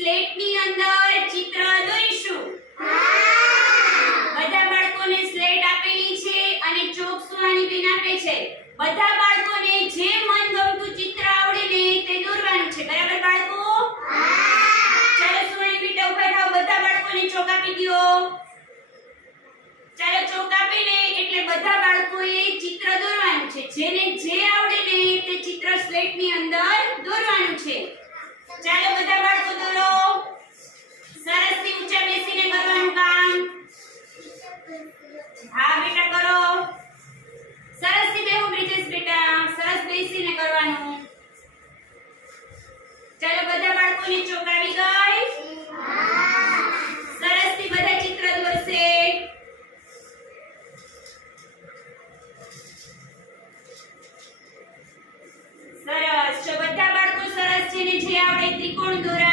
સ્લેટની અંદર ચિત્ર દોરીશું. બધા બાળકોને સ્લેટ આપેલી છે અને ચોક સુહાની પેન આપે છે. બધા બાળકોને જે મન ગમતું ચિત્ર આવડે ને તે દોરવાનું છે. બરાબર બાળકો? ચાલો સુહાની બેટા ઊભા થાઓ. બધા બાળકોને ચોક આપી દ્યો ચાલો ચોક આપીને એટલે બધા બાળકોએ ચિત્ર દોરવાનું છે. જેને જે આવડે ને તે ચિત્ર સ્લેટની અંદર દોરવાનું છે. ચાલો છે ને જે આવડે ત્રિકોણ દોરાય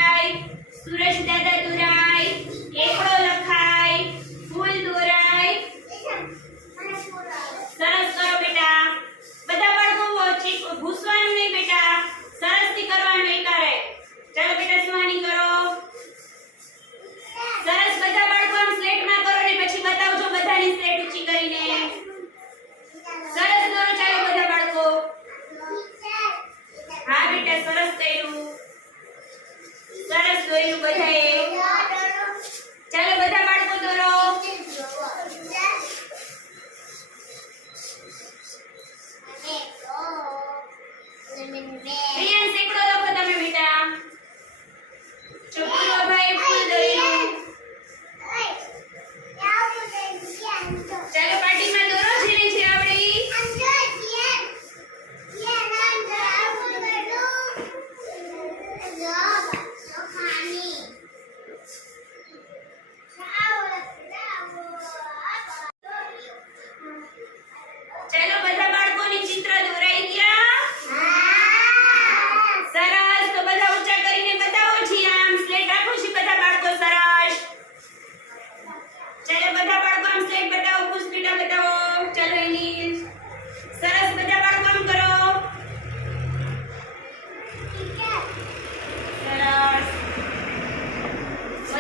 દોર્યું બધાએ ચાલો બધા બાળકો દોરો. પ્રિયાંશ એકડો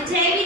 take